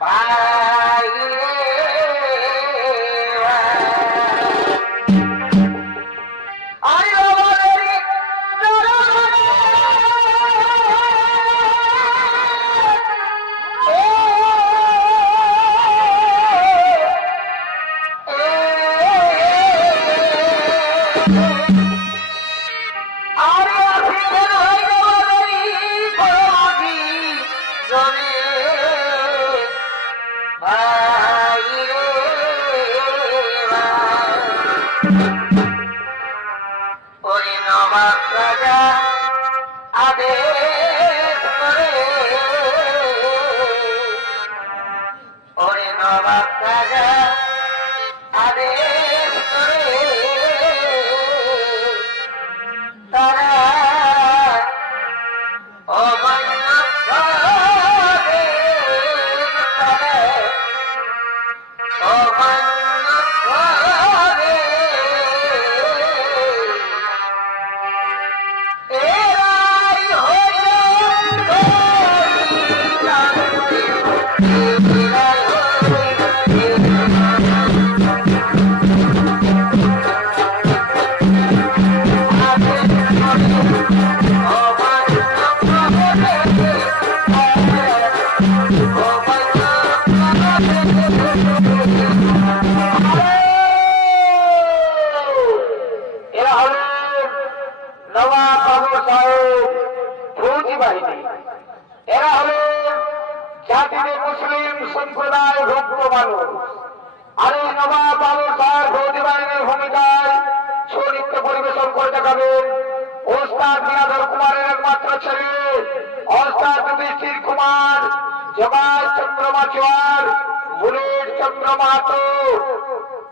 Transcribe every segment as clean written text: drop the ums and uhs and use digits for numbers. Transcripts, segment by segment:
ভাই এরা হলো জাতির মুসলিম সম্প্রদায় ভক্ত মানুষ। আর এই নবাব বাবু স্যার ফৌজি বাহিনীর ভূমিকায় সঙ্গীত পরিবেশন করে দেখাবেন ওস্তাদ বিনাধর কুমারের একমাত্র ছেলে ওস্তাদ যুধিষ্ঠির কুমার, জগাই চন্দ্র মাচুয়ার, বুলেট চন্দ্র মাহাতো,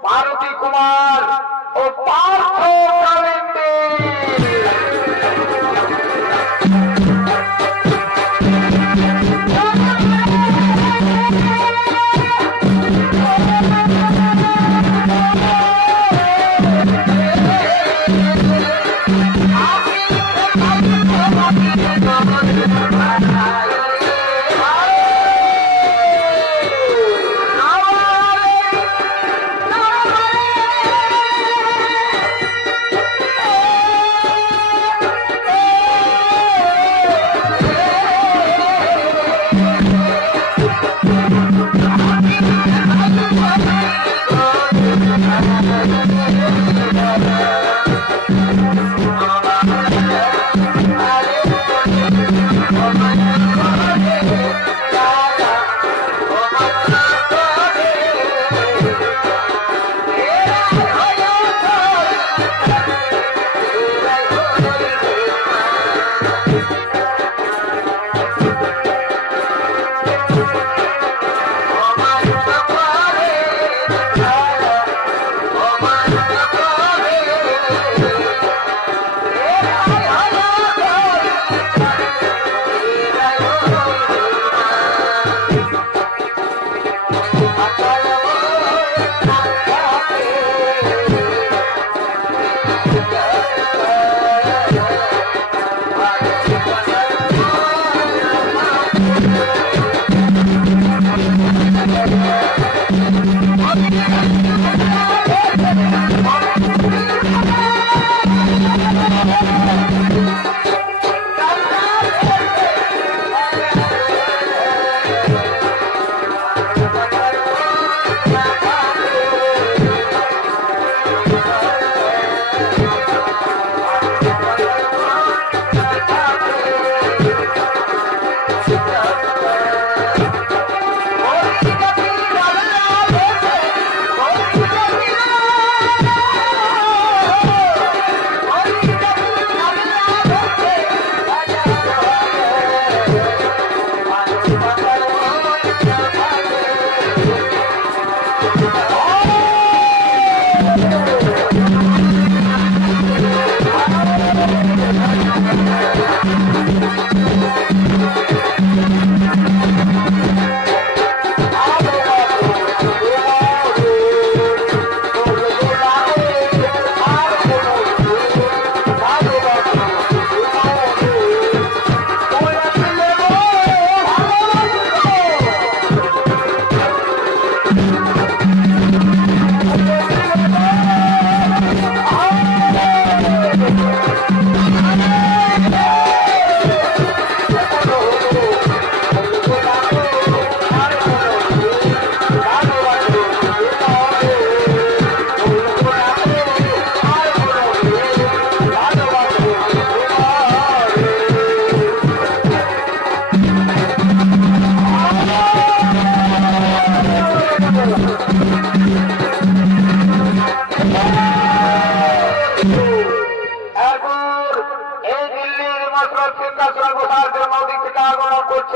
মারুতি কুমার ও পার্থ কালিন্দী।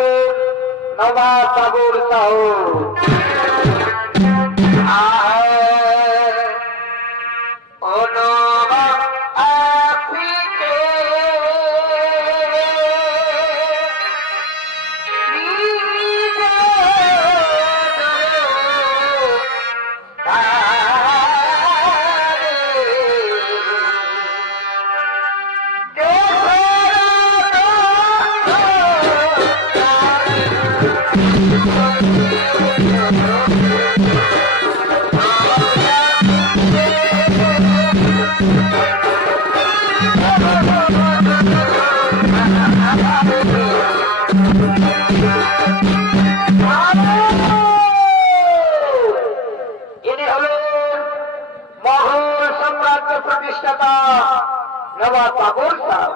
করবেন নবাব বাবুর সাহ। ও নবাব আফ্রিকে প্রতিষ্ঠাতা নবাব বাবুর সাহ।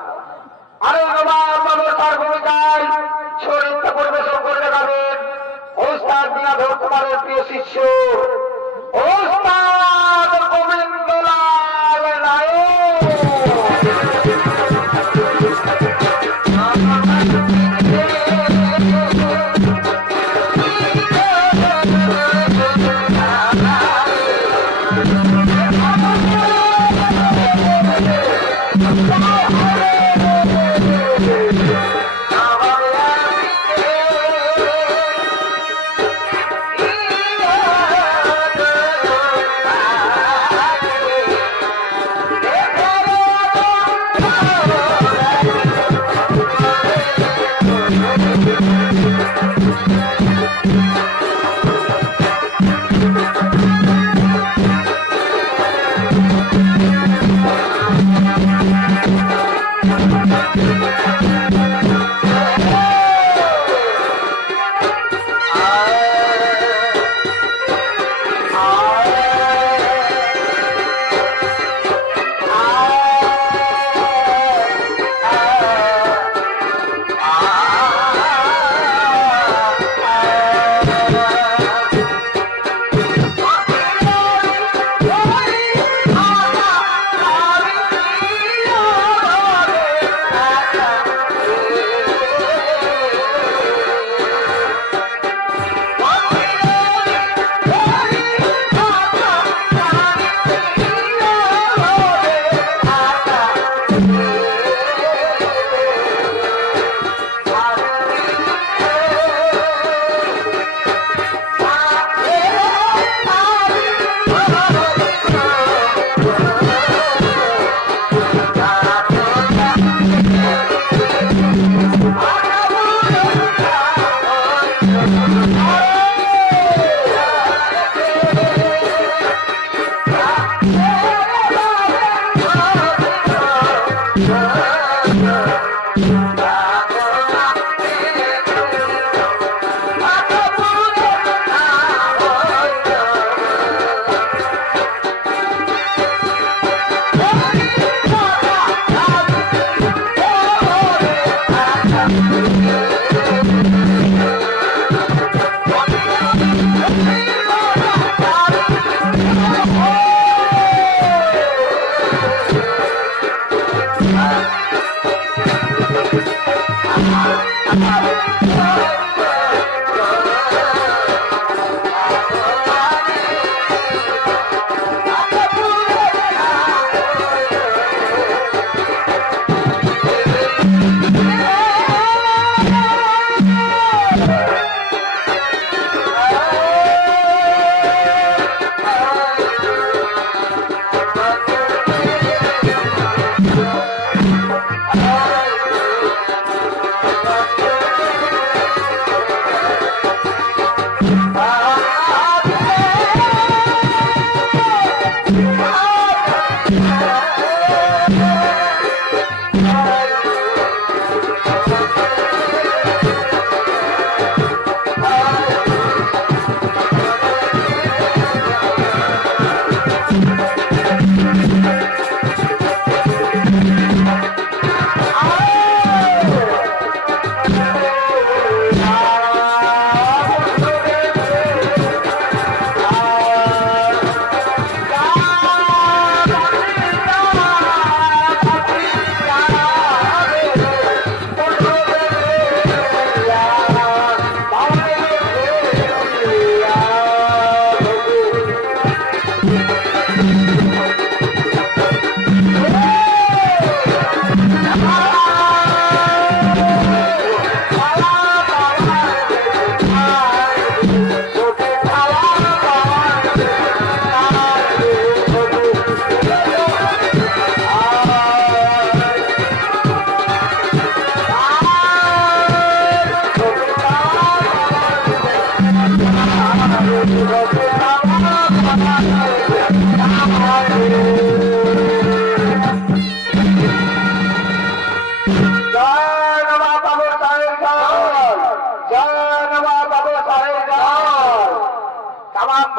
আরে নবাব বাবুর সাহ ভূমিকায় চরিত্র পরিবেশন করে দেখাবেন ওস্তাদ বিনাধর কুমারের প্রিয় শিষ্য ওস্তাদ গোবিন্দলাল নায়ক।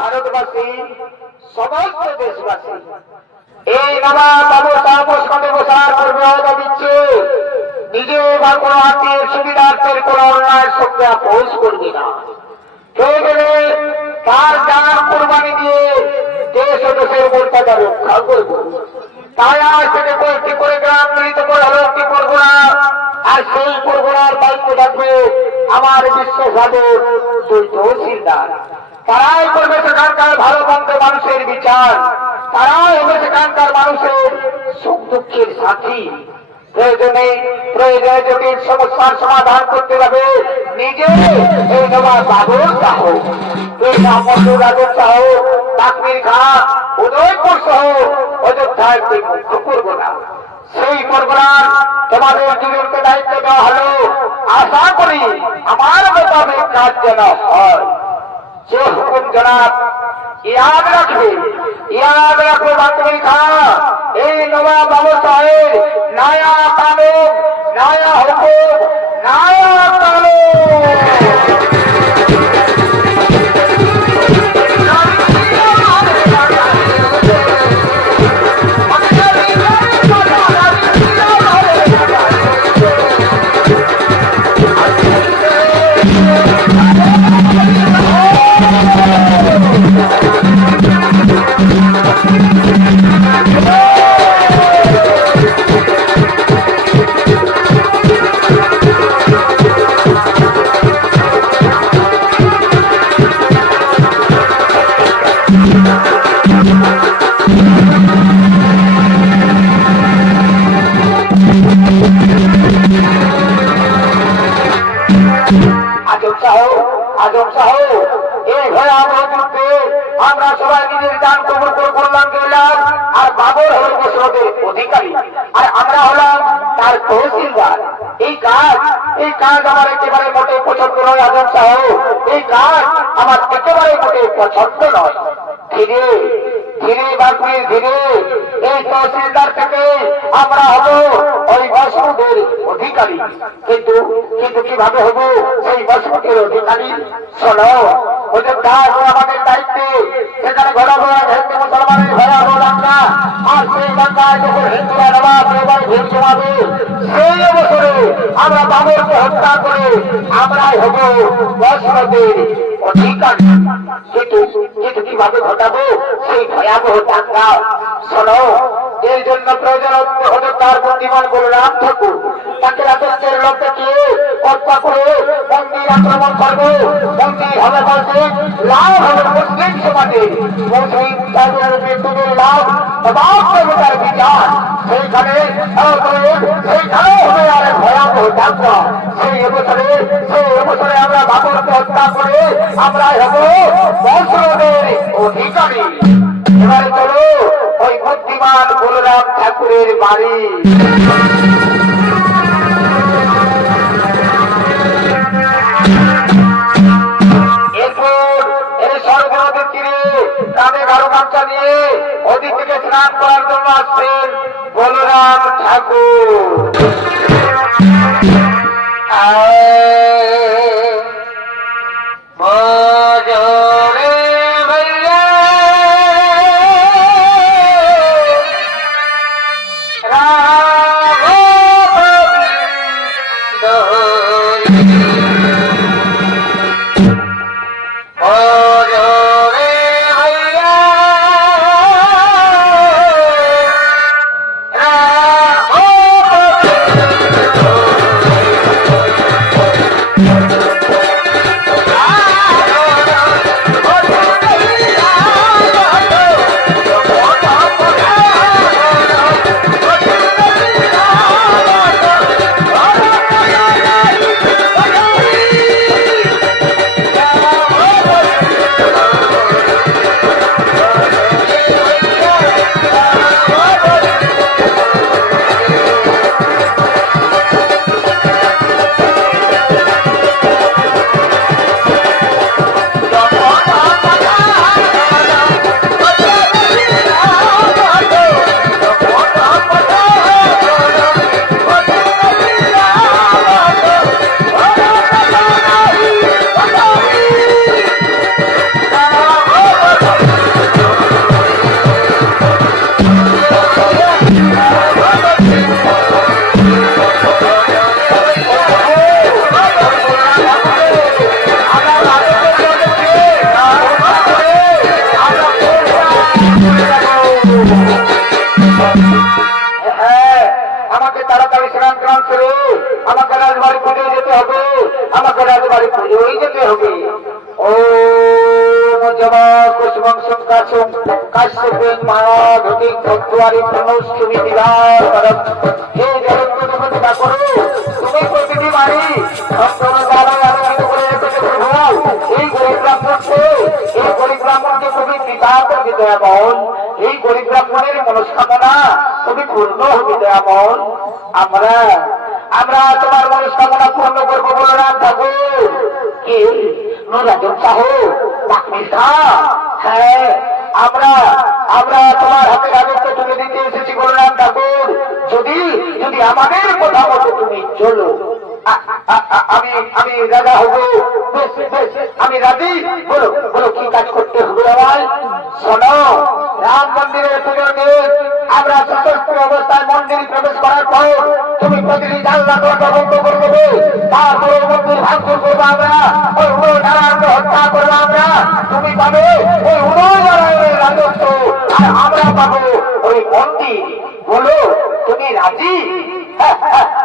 ভারতবাসী সমস্ত দেশবাসী এই নবাব বাবু সাহসে বসার পূর্বে হয়তো দিচ্ছে নিজে বা কোনো আত্মীয় সুবিধার্থের কোন অন্যায়ের সঙ্গে আপোষ করবে না। প্রয়োজনে তার যান কোরবানি দিয়ে দেশ ও দেশের মর্যাদা রক্ষা করব। তাই আজ থেকে কয়েকটি করে গ্রাম মিলিত করে হলো একটি পরগনা, আর সেই পরগনার দায়িত্ব থাকবে আমার বিশ্বসাগর দুই তহসিলদার। তারাই করবে সেখানকার ভালো মন্দ মানুষের বিচার, তারাই হবে সেখানকার মানুষের সুখ দুঃখের সাথী। প্রয়োজনে জটিল সমস্যার সমাধান করতে হবে নিজে এই নবাব বাবুর সাহ, রাজন সাহ, কাশ্মীর খা, উদয়পুর সহ অযোধ্যায় মুক্ত করবো না। সেই পরগনার তোমাদের দুজনকে দায়িত্ব দেওয়া হলো। আশা করি আমার মোতাবেক কাজ যেন হয়। যে হুকুম জনাব ইয়াদ রাখবে কাশ্মীর খা, এই নবাব বাবু সাহেব নয়া কানুন, নয়া হুকুম, নয়া কানুন। আজম সাহ, এই ভয়াবহ যুদ্ধে আমরা সবাই নিজের দান কবুল করে কল্যাণ করলাম। আর বাবর হল বসরতের অধিকারী, আর আমরা হলাম তার তহসিলদার। এই কাজ আমার একেবারে মোটে পছন্দ নয় আজম সাহ, এই কাজ আমার একেবারে মোটে পছন্দ নয়। ধীরে ধীরে বাকুড়ির ধীরে এই তহসিলদার থেকে আমরা হবো ওই বসরতের অধিকারী। কিন্তু কিভাবে হবো সেই বসরতের অধিকারী? শোনো, অযোধ্যায় আমাদের দায়িত্বে সেখানে ঘোরা হিন্দু মুসলমানের ভয়াবহ দাঙ্গা, আর সেই দাঙ্গায় যখন হিন্দুরা নবাব ভিড় জমাবে, সেই অবসরে আমরা বাবরকে হত্যা করে আমরাই হব বসরতের অধিকারী। কিন্তু কিভাবে ঘটাবো সেই ভয়াবহ দাঙ্গা? শোনো, এই জন্য প্রয়োজন অযোধ্যার বুদ্ধিমান বলরাম ঠাকুর, তাকে রাজত্বের লোক দেখিয়ে হত্যা করে মন্দির আক্রমণ করবো। মন্দির হবে বলছে লাভ হবে মুসলিম সমাজে, মুসলিম বিন্দুদের লাভ, দেবতার বিচার। সেইখানেও হবে আর ভয়াবহ দাঙ্গা। সেই অবসরে আমরা বাবরকে হত্যা করে আমরাই হব বসরতের অধিকারী। এবারে চলো ওই বুদ্ধিমান বলরাম ঠাকুরের বাড়ি। এরপর এই সরবরাহের তীরে কাঁধে গাঢ় গামছা নিয়ে নদী থেকে স্নান করার জন্য আসছেন বলরাম ঠাকুর। ভালোই যেতে হবে। ও জবা কুসুমং সংকাশং কাশ্যপেন মায়া ধুতিং তত্ত্বারি প্রণষ্টমি দিবাকরম। হে জগৎ দেবতা করো, তুমি প্রকৃতি মারি অন্তর দ্বারাই আলোকিত করে রেখেছো প্রভু। এই গরিব ব্রাহ্মণকে, এই গরিব ব্রাহ্মণকে তুমি কৃপা করবে দয়াময়। এই গরিব ব্রাহ্মণের মনস্কামনা তুমি পূর্ণ হবে দয়াময়। আমরা আমরা তোমার মনস্কামনা পূর্ণ করবো বলরাম ঠাকুর। কে রাজন সাহেব লাক্ষ্মী শাহ? হ্যাঁ, আমরা আমরা তোমার হাতে রাজত্ব তুলে দিতে এসেছি বলরাম ঠাকুর। যদি যদি আমাদের কথা মতো তুমি চলো, আমি আমি রাজা হবো। বেশ বেশ, আমি রাজি। বলো বলো কি কাজ করতে হবে আমায়? শোনো, রাম মন্দিরের পুজোর দিন আমরা সশস্ত্র অবস্থায় মন্দিরে প্রবেশ করার পর তুমি প্রতিদিন জানলা দরজা বন্ধ করে দেবে। তারপরে মন্দির ভাঙচুর করবো আমরা, ওই উদয় নারায়ণকে হত্যা করবো আমরা। তুমি পাবে ওই উদয় নারায়ণের রাজত্ব, আর আমরা পাবো ওই মন্দির। বলো তুমি রাজি?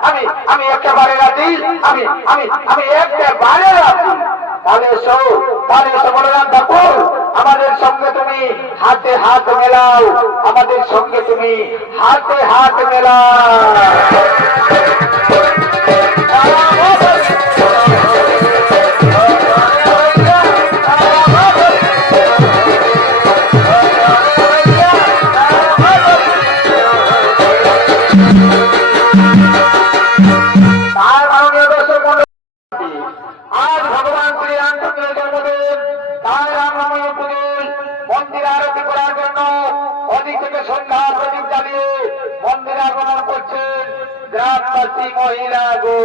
আমি আমি একেবারে রাজি। আমি আমি আমি একেবারে রাজি। তাহলে এসো, তাহলে এসো বলরাম ঠাকুর, আমাদের সঙ্গে তুমি হাতে হাত মেলাও, আমাদের সঙ্গে তুমি হাতে হাত মেলাও। আজ ভগবান শ্রী রামচন্দ্রের জন্মদিন, তাই রামনবমী পুজোয় মন্দির আরতি করার জন্য অধিক থেকে সন্ধ্যা প্রদীপ জ্বালিয়ে মন্দির আগমন করছেন গ্রামবাসী মহিলা গো।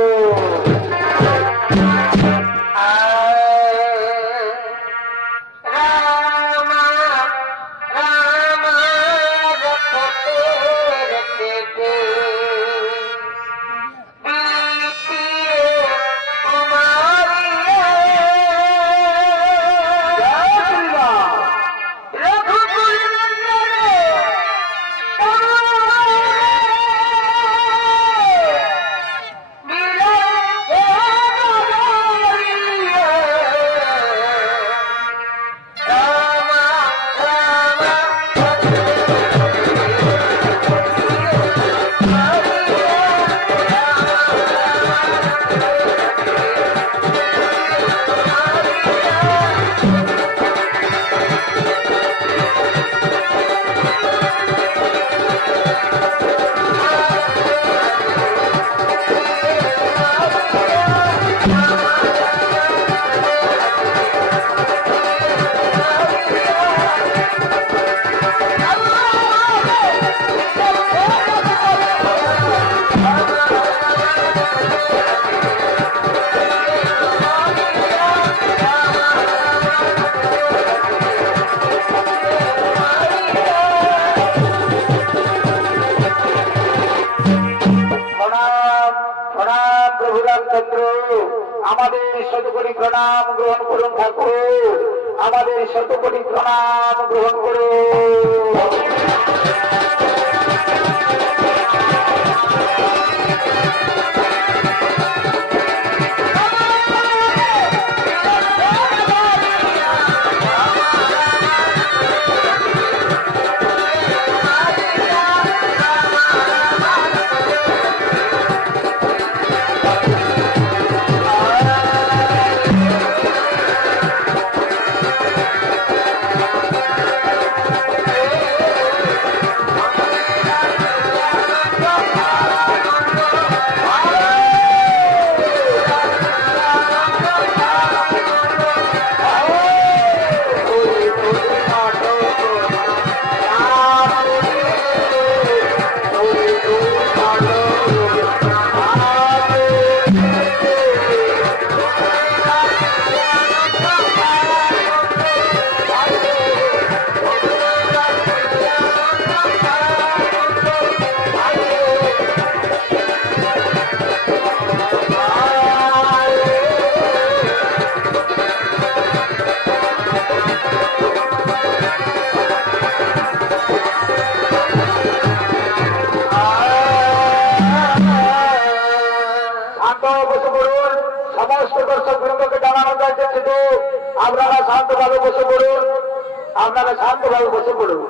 আমাদের শতকোটি প্রণাম গ্রহণ করুন ঠাকুর, আমাদের শতকোটি প্রণাম গ্রহণ করুন। শান্তভাবে বসে পড়ুন, আপনারা শান্তভাবে বসে পড়ুন।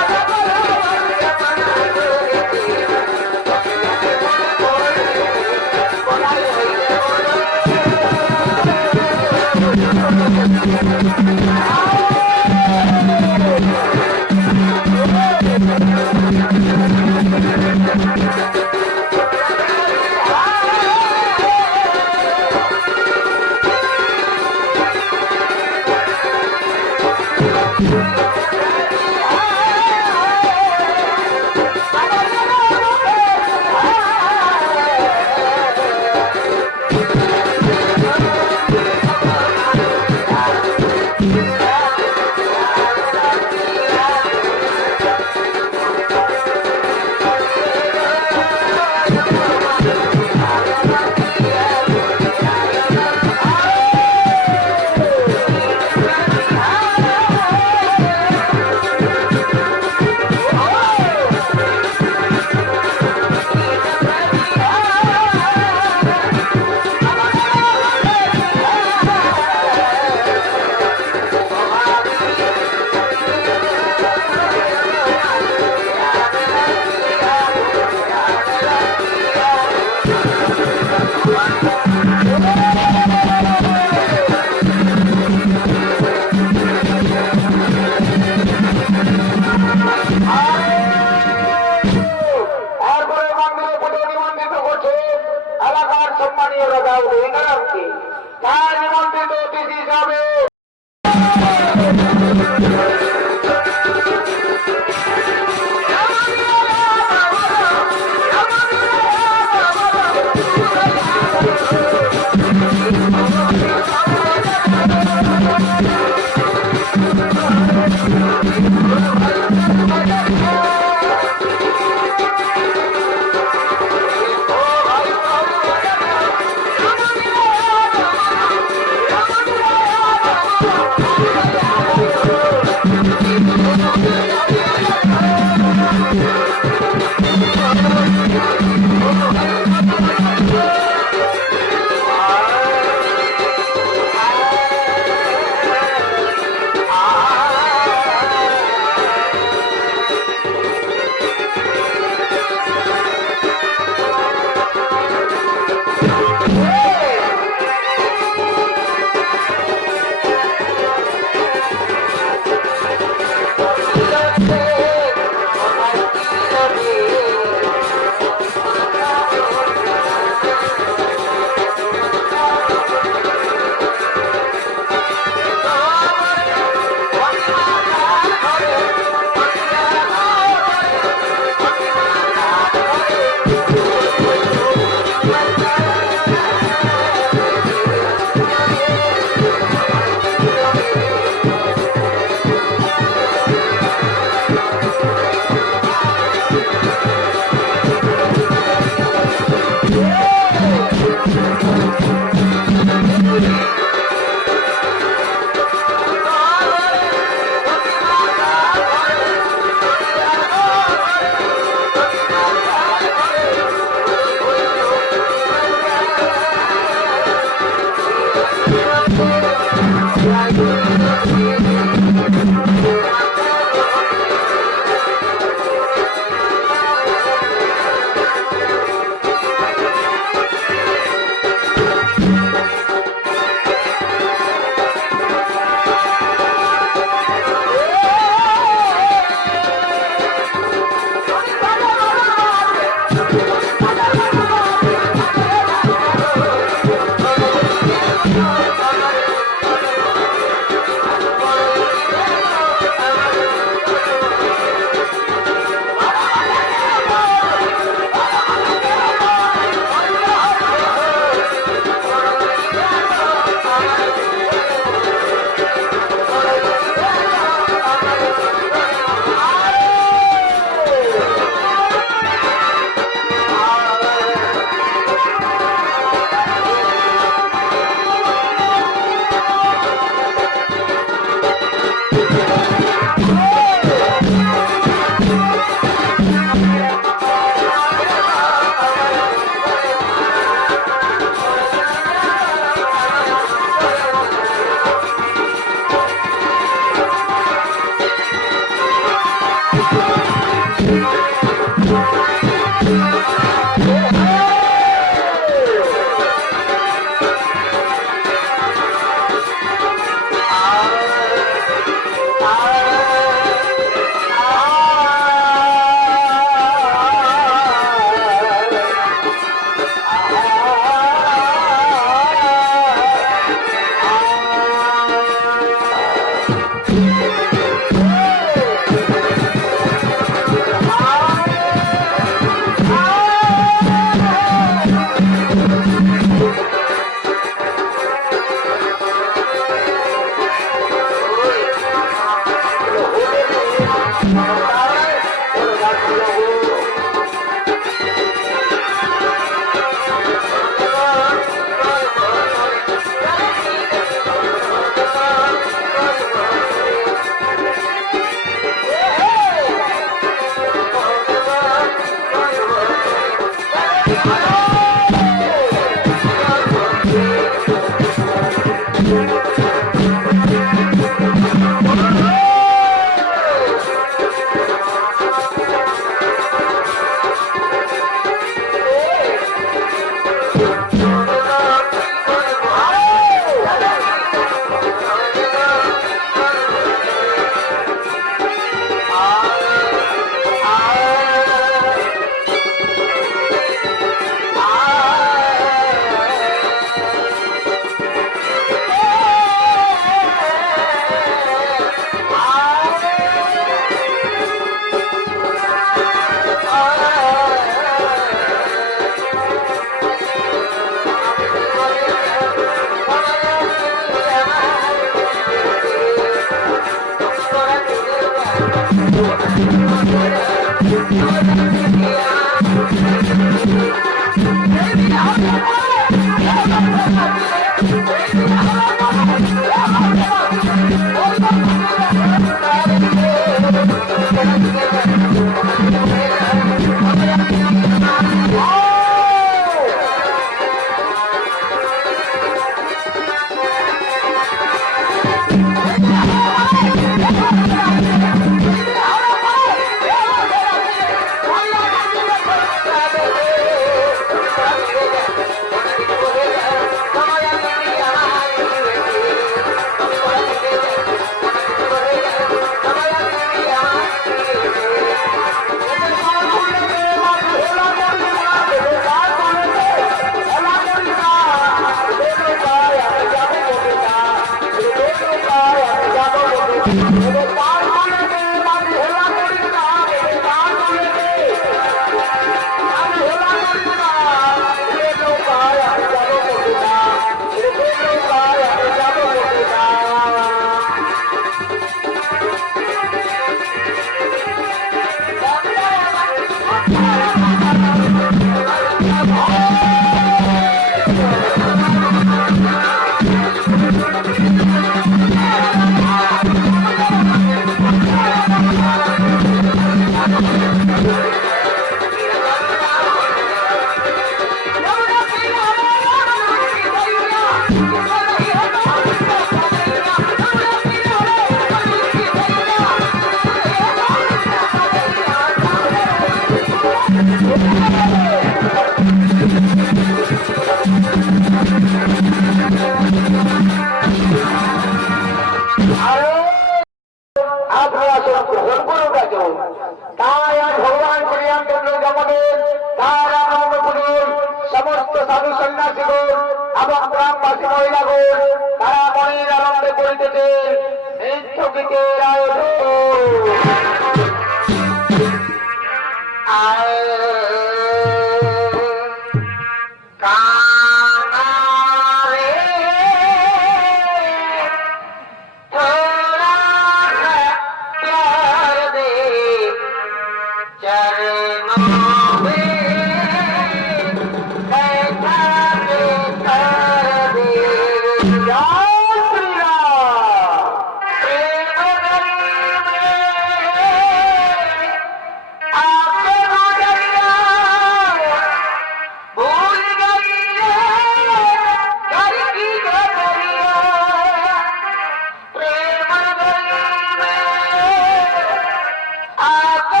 Ape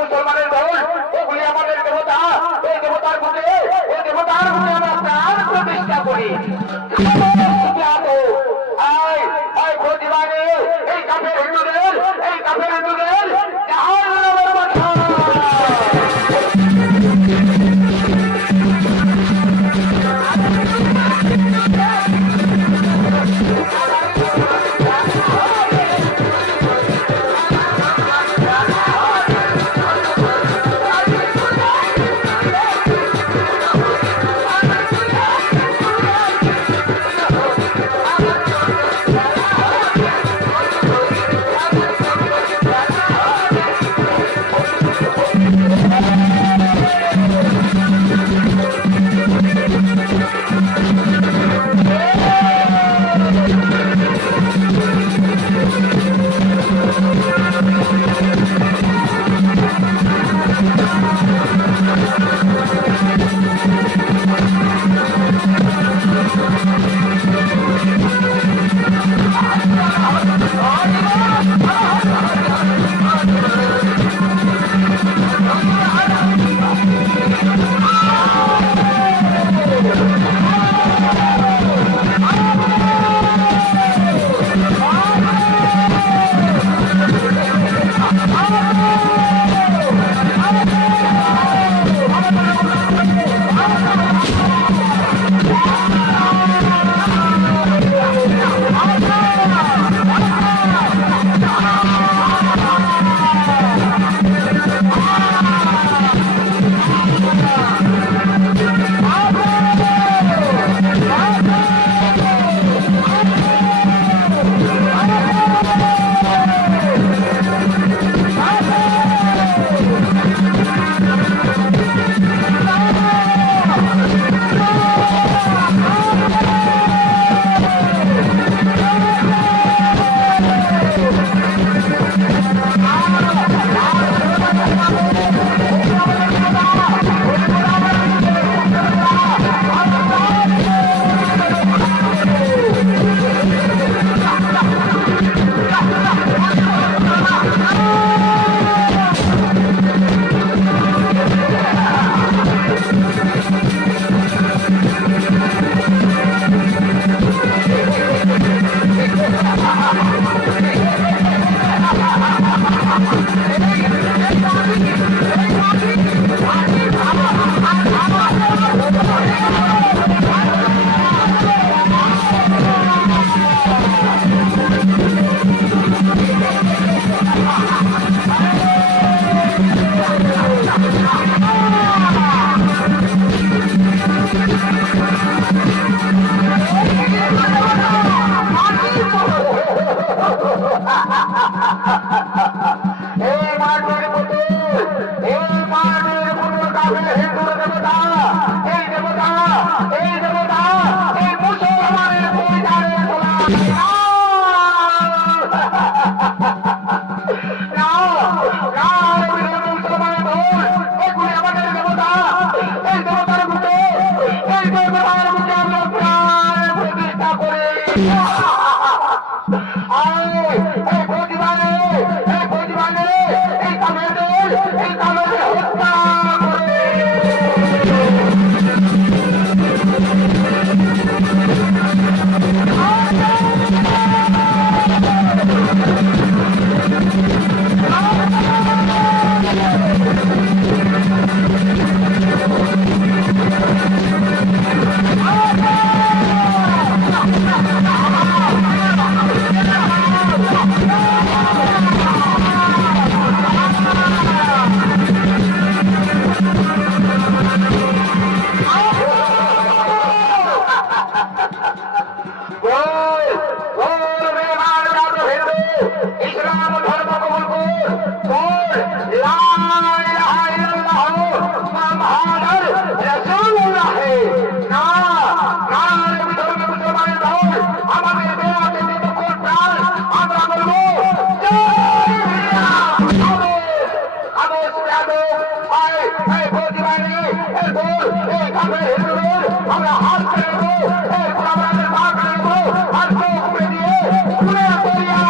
মুসলমানের দল ওগুলি আমাদের দেবতা, এই দেবতার বুকে এই দেবতার বুকে আমরা প্রাণ প্রতিষ্ঠা করি। প্রতিবাদে এই কাফের হিন্দুদের জাহান্নামের কথা। ইসলাম ধর্ম কবুল কর লা ইলাহা ইল্লাল্লাহ মুহাম্মাদুর রাসূলুল্লাহ। না না ধর্ম মুসলমানের দল আমাদের বেয়াতে যতক্ষণ প্রাণ আমরা বলবো আমরা হাত করে নেবো আমাদের পা করে নেবো আর চোখ করে দিয়ে খুলে দরিয়া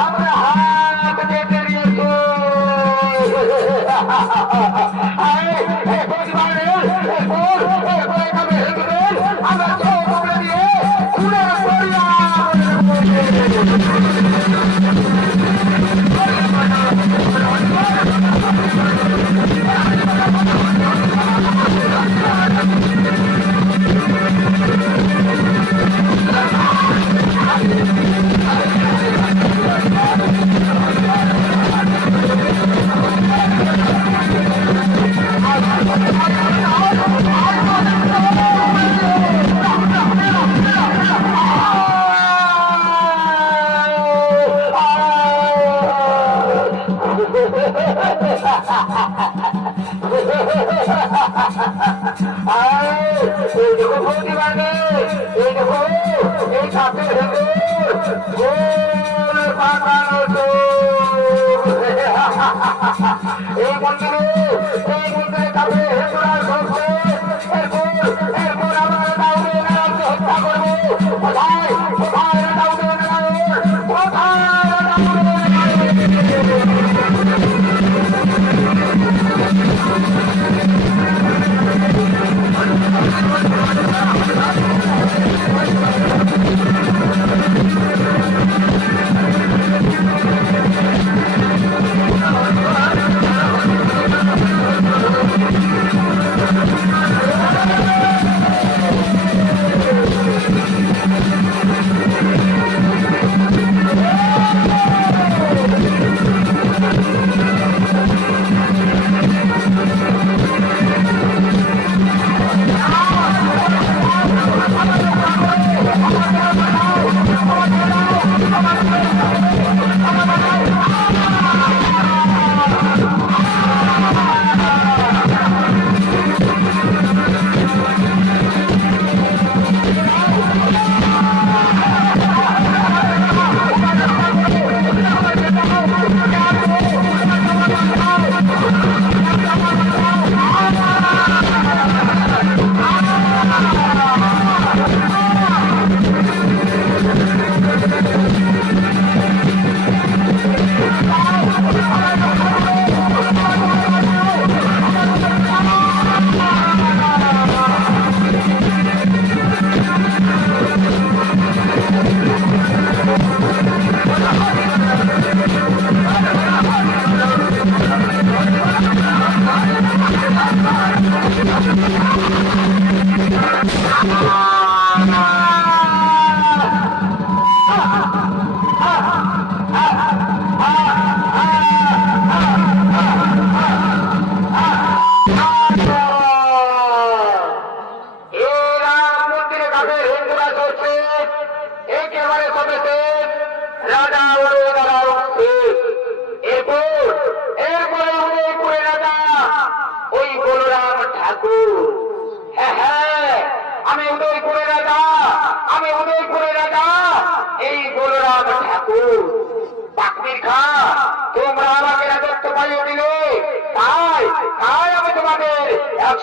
আমরা হাত পেতে দিয়েছি আমরা চোখ করে দিয়ে খুলে করিয়া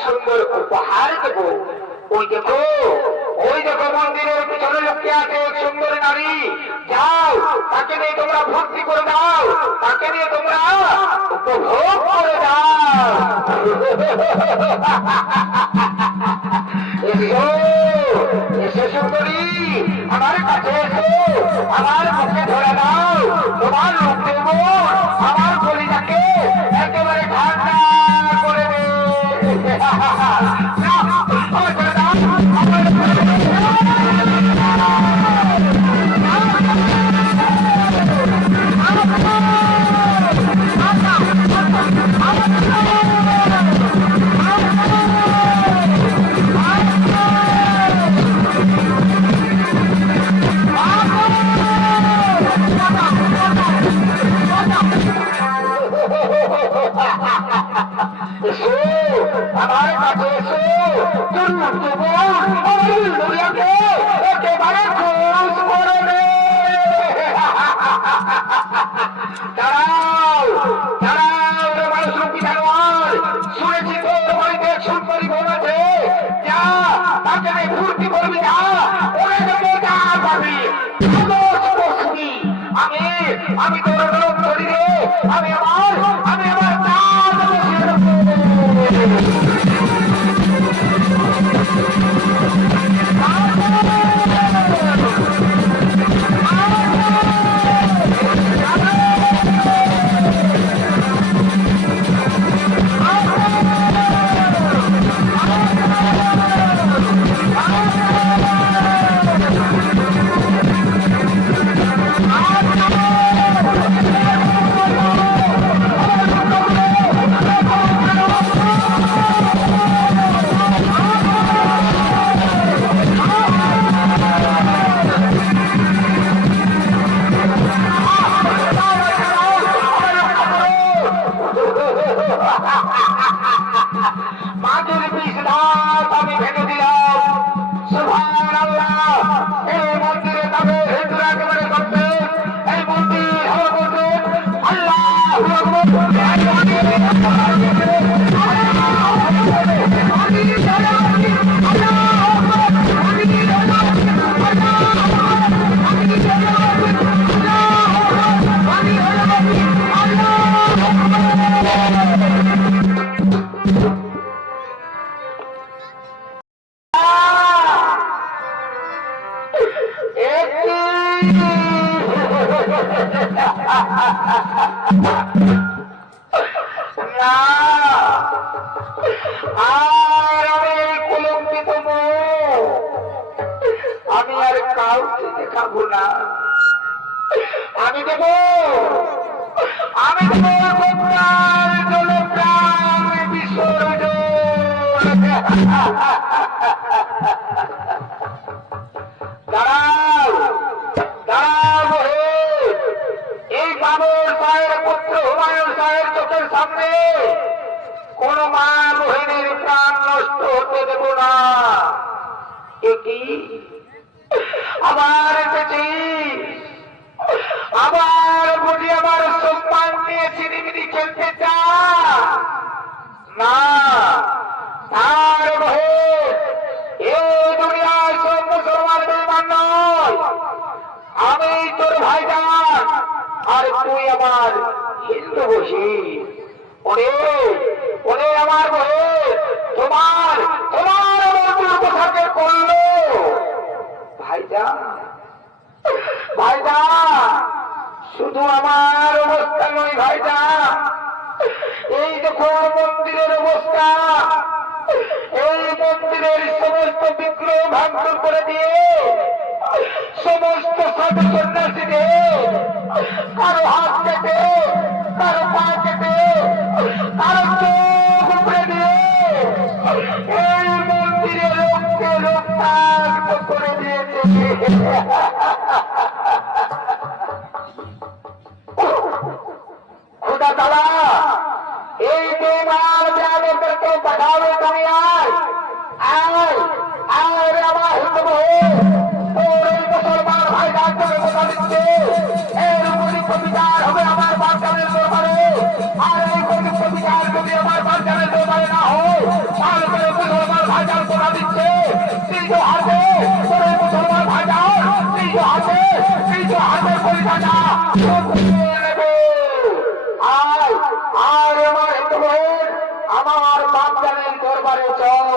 সুন্দর উপহার দেব। ওই দেখো মন্দিরের পিছনে লক্ষ্যে আছে এক সুন্দর নারী, যাও তাকে নিয়ে তোমরা ভর্তি করে দাও, তাকে নিয়ে তোমরা উপভোগ করে দাও। এসো সুন্দরী, আমার কাছে এসো, আমার মুখে ধরে দাও, তোমার রূপ দেব আমার কলিজাকে একেবারে ঠান্ডা করে দে। আমার কাছে এসো, একেবারে খোঁজ করে দে। দাঁড়াও দাঁড়াও রে মানুষ রূপী জানোয়ার, শুনেছি তোর বাড়িতে এক সুন্দরী বোন আছে, যা তাকে নিয়ে ফুর্তি করবি, যা ওরে দেবে যা পাবি। আমি তোর অনুরোধ করি রে, আমি আমার আমি আর কাউকে দেখাবো না। আমি দেব বিসর্জন। দাঁড়াও দাঁড়াও, এই বাবর সাহের পুত্র হুমায়ুন সাহের চোখের সামনে কোন মা বহিনীর প্রাণ নষ্ট হতে দেব না। কি আবার এসেছি, আবার বুঝি আমার সম্মান নিয়ে চিনিমিনি খেলতে চা না। তার বহে এই দুনিয়ায় সব মুসলমান বেঈমান নয়। আমি তোর ভাইজান আর তুই আমার হিন্দু বসি। ওরে ওরে আমার বহে, তোমার তোমার বন্ধুর কথাকে করলো ভাইজান। ভাইজান শুধু আমার অবস্থা নয় ভাইজান, এই দেখো মন্দিরের অবস্থা, এই মন্দিরের সমস্ত বিগ্রহ ভাঙচুর করে দিয়ে সমস্ত সাধু সন্ন্যাসীদের কারো হাত কেটে, কারো পা কেটে, কারো চোখ উপড়ে দিয়ে এই মন্দিরের লোককে রক্তাক্ত করে দিয়েছে। খুদা তাআলা এই বেঈমান বেয়াদবদেরকে পাঠাবে তুমি আয় আয় আয় রে আমার হিন্দু ভাই, তোর এই মুসলমান ভাই ডাক্তারের কথা দিচ্ছে এর উপযুক্ত বিচার হবে আমার বাচ্চাদের দরবারে। আর এই উপযুক্ত বিচার যদি আমার বাচ্চাদের দরবারে না হয় তাহলে মুসলমান ভাইজান কথা দিচ্ছে নিজ হাতে তোর এই মুসলমান ভাইজান নিজ হাতে পরীক্ষাটা নেবে। আয় আয় আমার হিন্দু ভাই, আমার বাচ্চাদের দরবারে চল।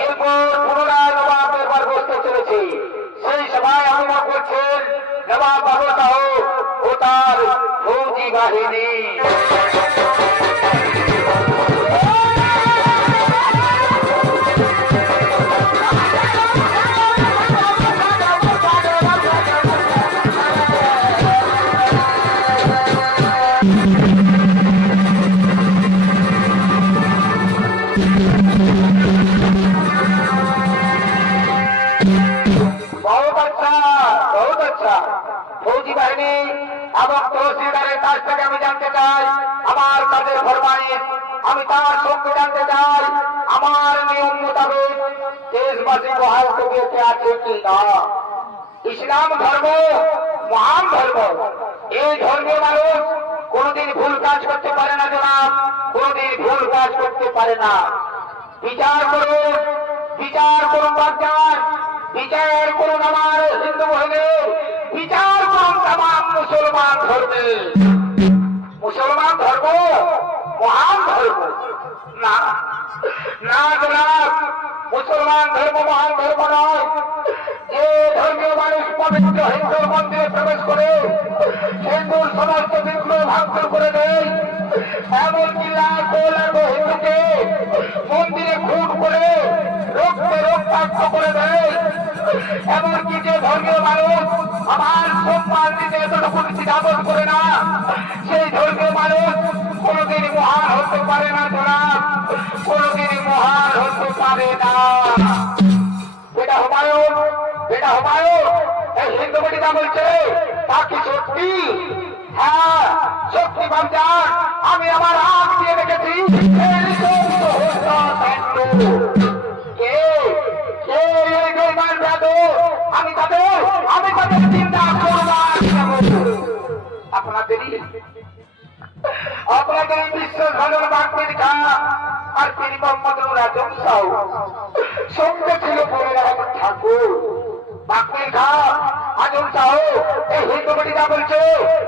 এরপর পুনরায় নবাব দরবার বসতে চলেছে। সেই সময় আগমন করছেন নবাব বাবর সাহেব ও তার ফৌজি বাহিনী। बहुत अच्छा फौजी বাহিনী এবং তহসিলদারের কাছ থেকে আমি জানতে চাই আমার কাজের ফরমাইশ, আমি তার সঙ্গে জানতে চাই আমার নিয়ম মোতাবেক দেশবাসী বহাল তবিয়তে আছে কি না। ইসলাম ধর্ম মহান ধর্ম, এই ধর্মের মানুষ কোনদিন ভুল কাজ করতে পারে না জনাব, কোনদিন ভুল কাজ করতে পারে না। বিচার করুন, বিচার করুন বাচ্চার, বিচার করুন আমার হিন্দু মহিলাদের, বিচার করুন তামাম মুসলমান ধর্মে। মুসলমান ধর্ম মহান ধর্ম না, না জনাব, মুসলমান ধর্ম মহান ধর্ম নয়। যে ধর্মীয় মানুষ পবিত্র হিন্দু মন্দিরে প্রবেশ করে হিন্দুর সমস্ত বিগ্রহ ভাঙচুর করে দেয়, এমনকি লাখো লাখো হিন্দুকে মন্দিরে খুন করে রক্তে রক্তাক্ত করে দেয়, এমনকি যে ধর্মীয় মানুষ আমার সম্মান দিতে এতটুকু দ্বিধাবোধ করে না, সেই ধর্মীয় মানুষ কোনদিন মহান হতে পারে না জনাব, কোনদিন মহান হতে পারে না। বেটা হুমায়ুন, বেটা হুমায়ুন, এই হিন্দু বেটিটা বলছে তা কি সত্যি? হ্যাঁ সত্যি বামজান, আমি আমার হাত দিয়ে দেখেছি। আমি তাদের চিন্তা আপনাদের বিশ্বাস ভালো বাগমির খা আর তিনি মোহাম্মদ রাজম সাউ সঙ্গে ছিল বলরাম ঠাকুর। বাগমির খা আজম সাহু এই হিন্দু বেটিটা বলছে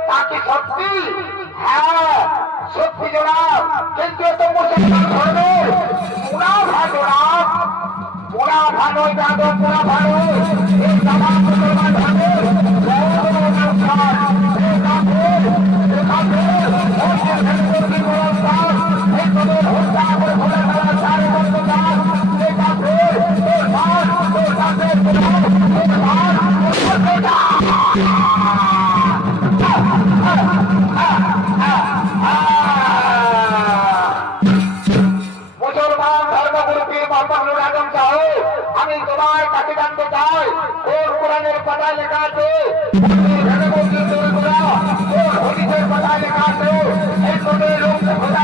তা কি সত্যি? হ্যাঁ সত্যি জনাব, কিন্তু তো মুসলমান ধর্মের মুনাফা জনাব, মুনাফা নয় যাদব, মুনাফা নয় এই তামাম মুসলমান ধর্মের মুসলমান ধর্মগুরু পীর মোহাম্মদ আজম সাহেব, আমি তোমার কাছে জানতে চাই ওর কোরআনের পাতায় লেখা আছে পাতায় লেখা আছে এই নদীর লোক খোদা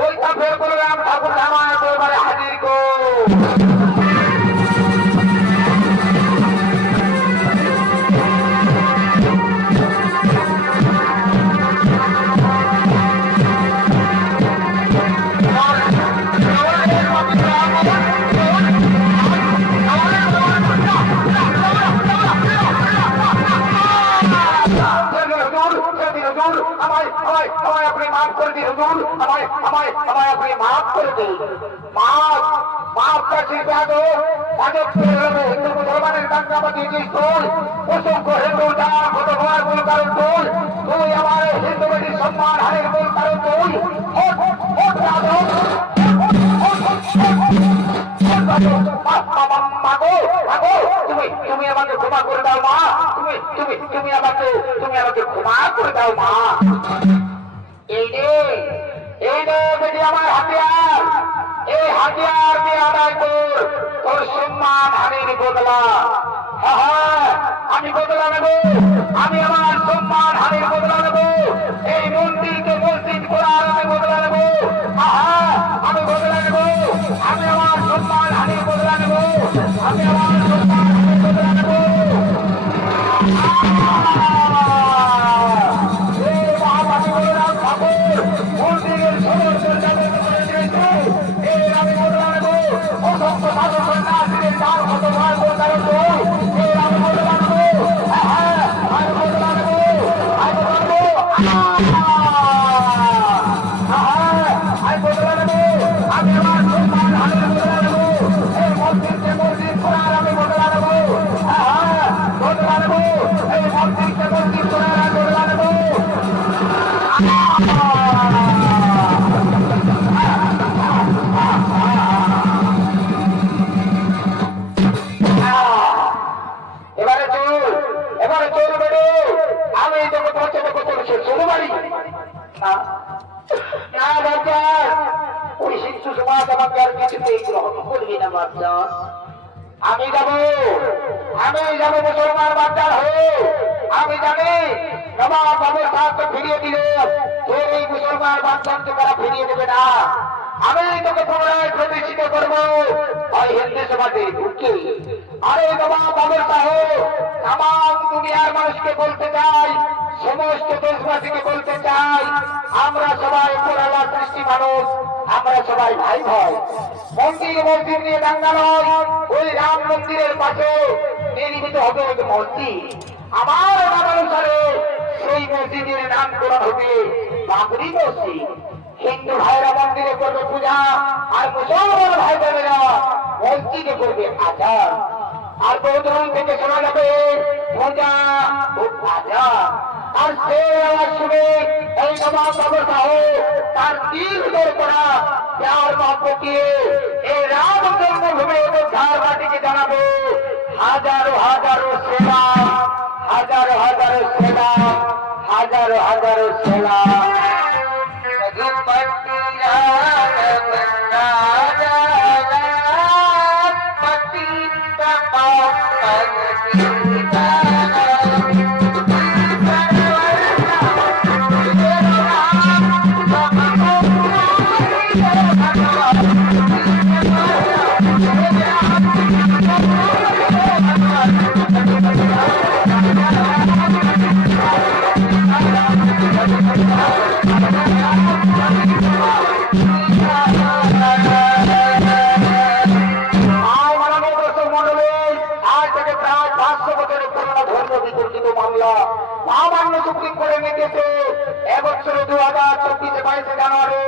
ওইটা ফের বললাম ঠাকুর ধামায় এবারে হাজির কো। আমায় আপনি মাফ করে দিন হুজুর, আমায় আমায় আমায় আপনি মাফ করে দিন। মাফ মাফ কাছে যাদো যাদব হিন্দু মুসলমানের কাছে আমাকে দিস তোল অসংখ্য হিন্দু যার কত ভয় মূল কারণ তোল, তুই আমার হিন্দু বাড়ির সম্মান হারের মূল কারণ তুই। যাদব মাগো মাগো তুমি তুমি আমাকে ক্ষমা করে দাও মা, তুমি তুমি তুমি আমাকে ক্ষমা করে দাও মা। এই রে বেটি আমার হাতিয়ার, এই হাতিয়ার দিয়ে আদায় কর তোর সম্মান হানির বদলা। হ্যাঁ আমি বদলা নেব, আমি আমার সম্মান হানির বদলা নেব, এই মন্দিরকে মসজিদ করার আমি বদলা নেব। হ্যাঁ আমি বদলা নেব, আমি আমার সম্মান হানির বদলা নেব, আমি আমার সম্মান হানির বদলা নেব। মন্দিরের সমস্ত আমি বদলা নেব, অসংখ্য সাধু সন্ন্যাসীদের যার কত ভয় কারণ আমি বদলা নেব। হ্যাঁ আমি বদলা নেব, আমি বদলা নেব, আমি বদলা নেব, আমি আমার সম্মান হানির বদলা নেব, এই মন্দিরকে মসজিদ করার আমি বদলা নেব। হ্যাঁ বদলা নেব, এই মন্দিরকে মসজিদ করার আমি বদলা নেব। এবারে চল বেড়ে আমি তোকে পৌঁছাতে করতে চলো বাড়ি না না বাচ্চা, ওই শিশু সমাজ আমাকে আর কিছুতেই গ্রহণ করবি না বাচ্চা। আমি যাব মুসলমান বাচ্চার হয়ে। আমি জানি নবাব বাবুর সাহায্য ফিরিয়ে দিলে তোর এই মুসলমান বাচ্চাকে তারা ফিরিয়ে দেবে না। আমি তোকে পুনরায় প্রতিষ্ঠিত করবো ওই হিন্দু সমাজের বুকে। আরে নবাব বাবুর সাহেব তাম দুনিয়ার মানুষকে বলতে চাই, সমস্ত দেশবাসীকে বলতে চাই, আমরা সবাই পুরালা সৃষ্টি মানুষ, আমরা সবাই ভাই ভাই। মন্দির মসজিদ নিয়ে দাঙ্গা নয়, ওই রাম মন্দিরের পাশে নির্মিত হবে ওই মসজিদ। আমার নাম অনুসারে সেই মসজিদের নামকরণ হবে বাবরি মসজিদ। হিন্দু ভাইরা মন্দিরে করবে পূজা, আর মুসলমান ভাই বোনেরা মসজিদে করবে আজান। আর বহুদূর থেকে শোনা যাবে পূজা ও আজান। আর সেই আওয়াজ শুনে এই নবাব বাবুর সাহেব তার তীর দৌড় করা প্যার মহব্বতিয়ে এই রাম জন্মভূমি উদ্ধার মাটিকে জানাবে হাজারো হাজারো সেবা, হাজারো হাজারো সেবা, হাজারো হাজারো সেবা। সামান্য সুপ্রিম কোর্টে নিতেছে এবছর 2024 22 জানুয়ারি